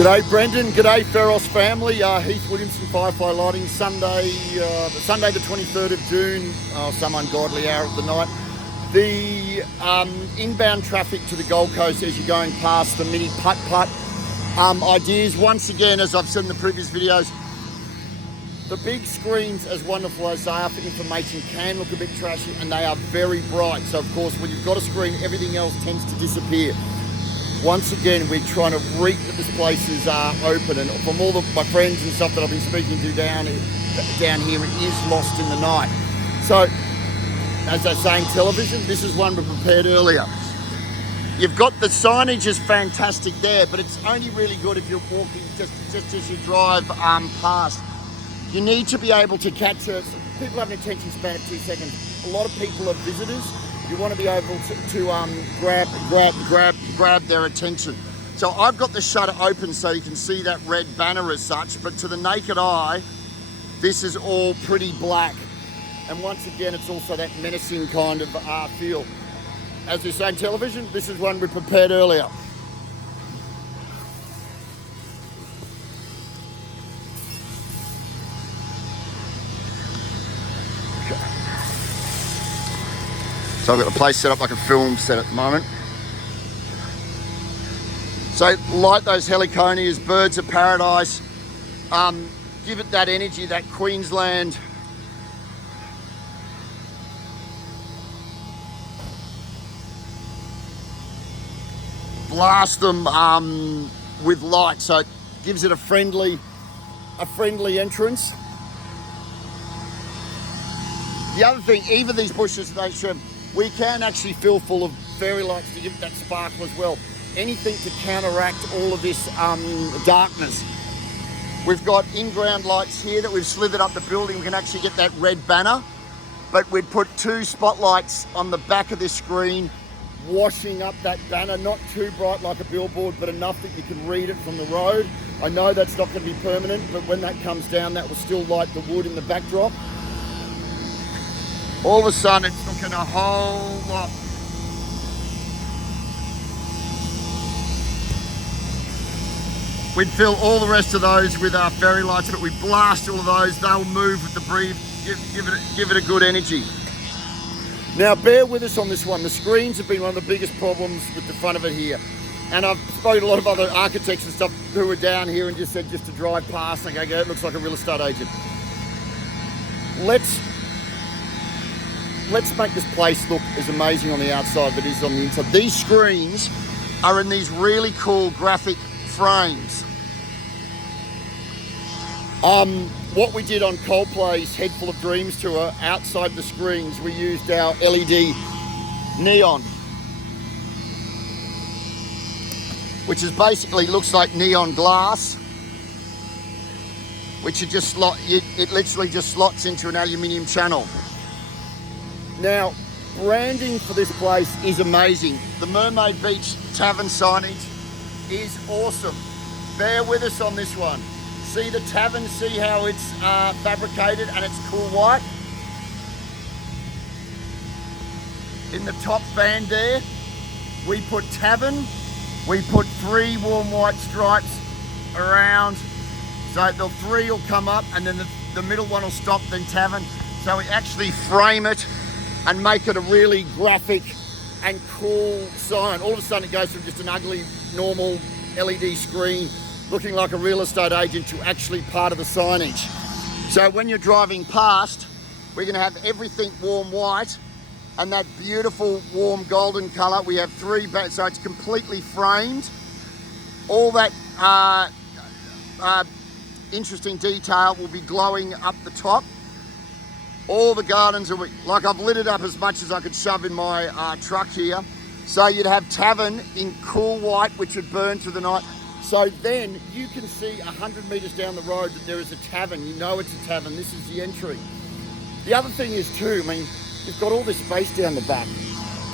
G'day Brendan, g'day Feros family. Heath Williamson Firefly Lighting, Sunday the 23rd of June, some ungodly hour of the night. The inbound traffic to the Gold Coast as you're going past the mini putt-putt ideas. Once again, as I've said in the previous videos, the big screens, as wonderful as they are for information, can look a bit trashy and they are very bright. So of course, when you've got a screen, everything else tends to disappear. Once again, we're trying to reek that this place is open, and from all my friends and stuff that I've been speaking to down here, it is lost in the night. So, as they say in television, this is one we prepared earlier. You've got the signage is fantastic there, but it's only really good if you're walking just as you drive past. You need to be able to catch it. People have an attention span of 2 seconds. A lot of people are visitors. You want to be able to grab their attention. So I've got the shutter open so you can see that red banner as such, but to the naked eye, this is all pretty black. And once again, it's also that menacing kind of feel. As they say in television, this is one we prepared earlier. So I've got the place set up like a film set at the moment. So light those heliconias, birds of paradise, give it that energy, that Queensland. Blast them with light, so it gives it a friendly entrance. The other thing, even these bushes, we can actually fill full of fairy lights to give it that sparkle as well. Anything to counteract all of this darkness. We've got in-ground lights here that we've slithered up the building. We can actually get that red banner, but we'd put 2 spotlights on the back of this screen, washing up that banner, not too bright like a billboard, but enough that you can read it from the road. I know that's not going to be permanent, but when that comes down, that will still light the wood in the backdrop. All of a sudden, it's looking a whole lot. We'd fill all the rest of those with our fairy lights, but we blast all of those. They'll move with the breeze, give it a good energy. Now, bear with us on this one. The screens have been one of the biggest problems with the front of it here. And I've spoken to a lot of other architects and stuff who were down here and just said just to drive past and go, it looks like a real estate agent. Let's make this place look as amazing on the outside that it is on the inside. These screens are in these really cool graphic frames. What we did on Coldplay's Head Full of Dreams tour, outside the screens, we used our LED neon, which is basically looks like neon glass, which it literally just slots into an aluminium channel. Now, branding for this place is amazing. The Mermaid Beach Tavern signage is awesome. Bear with us on this one. See the tavern, see how it's fabricated and it's cool white. In the top band there, we put tavern, we put 3 warm white stripes around. So the 3 will come up and then the middle one will stop, then tavern. So we actually frame it and make it a really graphic and cool sign. All of a sudden it goes from just an ugly, normal LED screen looking like a real estate agent to actually part of the signage. So when you're driving past, we're gonna have everything warm white and that beautiful warm golden color. We have 3 bands, so it's completely framed. All that interesting detail will be glowing up the top. All the gardens are, like I've lit it up as much as I could shove in my truck here. So you'd have tavern in cool white, which would burn through the night. So then you can see 100 meters down the road that there is a tavern. You know it's a tavern, this is the entry. The other thing is too, you've got all this space down the back.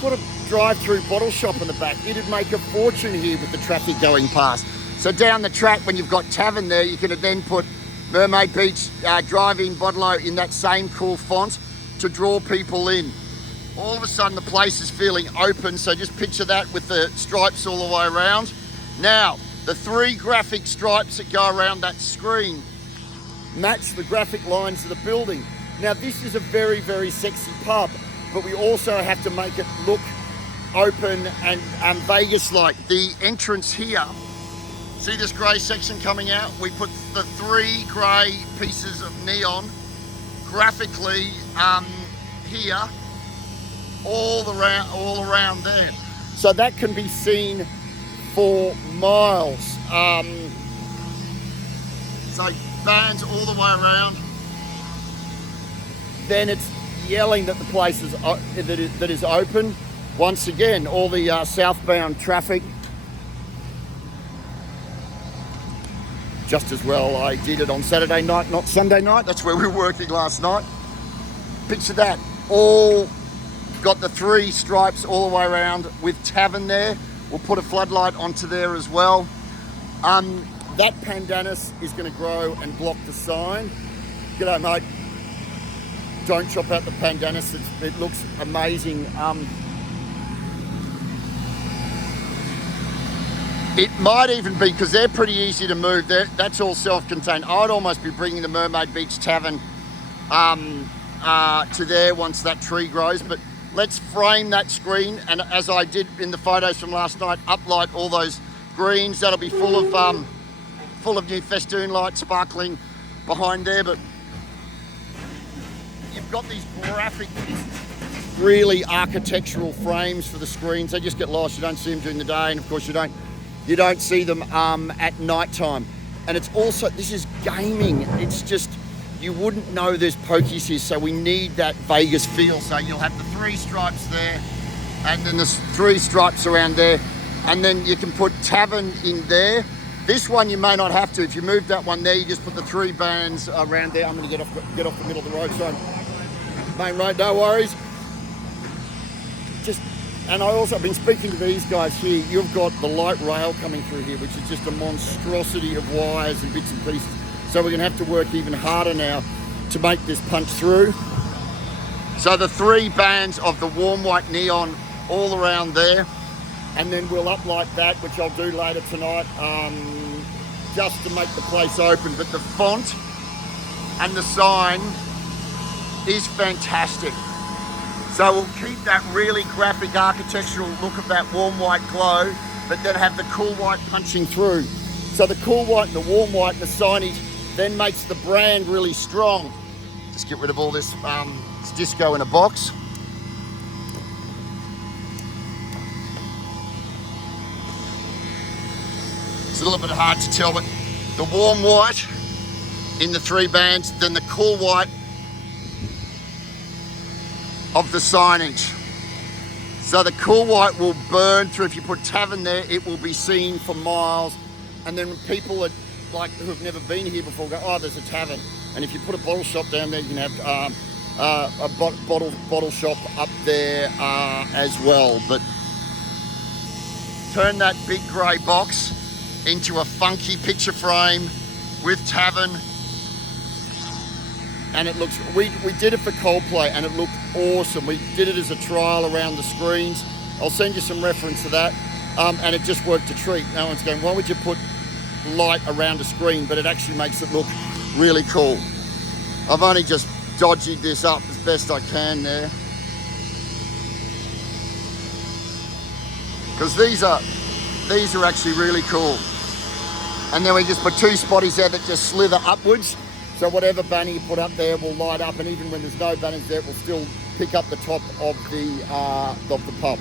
Put a drive-through bottle shop in the back. It'd make a fortune here with the traffic going past. So down the track, when you've got tavern there, you can then put Mermaid Beach drive-in bottle in that same cool font to draw people in. All of a sudden the place is feeling open, so just picture that with the stripes all the way around. Now, The 3 graphic stripes that go around that screen match the graphic lines of the building. Now this is a very, very sexy pub, but we also have to make it look open and Vegas-like. The entrance here, see this grey section coming out? We put the 3 grey pieces of neon graphically here, all around there. So that can be seen for miles. So bands all the way around. Then it's yelling that the place is that is open. Once again, all the southbound traffic. Just as well I did it on Saturday night, not Sunday night. That's where we were working last night. Picture that, all got the 3 stripes all the way around with Tavern there. We'll put a floodlight onto there as well. That pandanus is going to grow and block the sign. G'day, mate. Don't chop out the pandanus. It looks amazing. It might even be, because they're pretty easy to move. That's all self-contained. I'd almost be bringing the Mermaid Beach Tavern to there once that tree grows. But let's frame that screen, and as I did in the photos from last night, uplight all those greens. That'll be full of new festoon lights sparkling behind there. But you've got these graphic, really architectural frames for the screens. They just get lost. You don't see them during the day, and of course you don't see them at night time. And it's also, this is gaming. It's just, you wouldn't know there's pokies here, so we need that Vegas feel. So you'll have the 3 stripes there, and then there's 3 stripes around there, and then you can put Tavern in there. This one you may not have to. If you move that one there, you just put the 3 bands around there. I'm going to get off the middle of the road, so main road, no worries. And I also have been speaking to these guys here. You've got the light rail coming through here, which is just a monstrosity of wires and bits and pieces. So we're going to have to work even harder now to make this punch through. So the 3 bands of the warm white neon all around there. And then we'll uplight that, which I'll do later tonight, just to make the place open. But the font and the sign is fantastic. So we'll keep that really graphic architectural look of that warm white glow, but then have the cool white punching through. So the cool white and the warm white and the signage then makes the brand really strong. Just get rid of all this disco in a box. It's a little bit hard to tell, but the warm white in the 3 bands, then the cool white of the signage. So the cool white will burn through. If you put Tavern there, it will be seen for miles. And then people that, who have never been here before go, oh, there's a tavern. And if you put a bottle shop down there, you can have a bottle shop up there as well. But turn that big grey box into a funky picture frame with Tavern. And it looks, we did it for Coldplay and it looked awesome. We did it as a trial around the screens. I'll send you some reference to that. And it just worked a treat. No one's going, why would you put light around a screen? But it actually makes it look really cool. I've only just dodged this up as best I can there. Because these are actually really cool. And then we just put 2 spotties there that just slither upwards. So whatever banner you put up there will light up, and even when there's no banners there, it will still pick up the top of the pub.